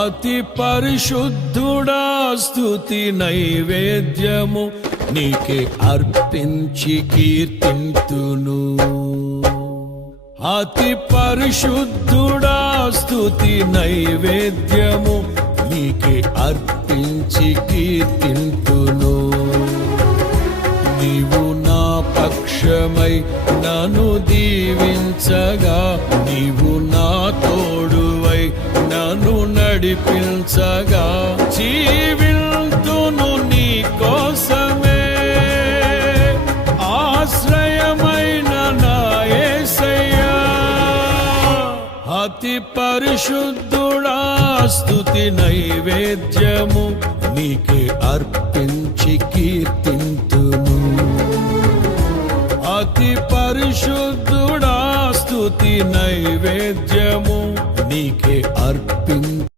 అతి పరిశుద్ధుడా స్తుతి నైవేద్యము నీకే అర్పించి కీర్తింతును. అతి పరిశుద్ధుడా స్తుతి నైవేద్యము నీకే అర్పించి కీర్తింతును. నీవు నా పక్షమై నన్ను దీవించగా, నీవు నా తోడువై నన్ను నడిపించగా, జీవింతును నీ కోసమే ఆశ్రయమైన నా యేసయ్యా. అతి పరిశుద్ధుడా స్తుతి నైవేద్యము నీకే అర్పించి కీర్తింతును. అతి పరిశుద్ధుడా స్తుతి నైవేద్యము నీకే అర్పించి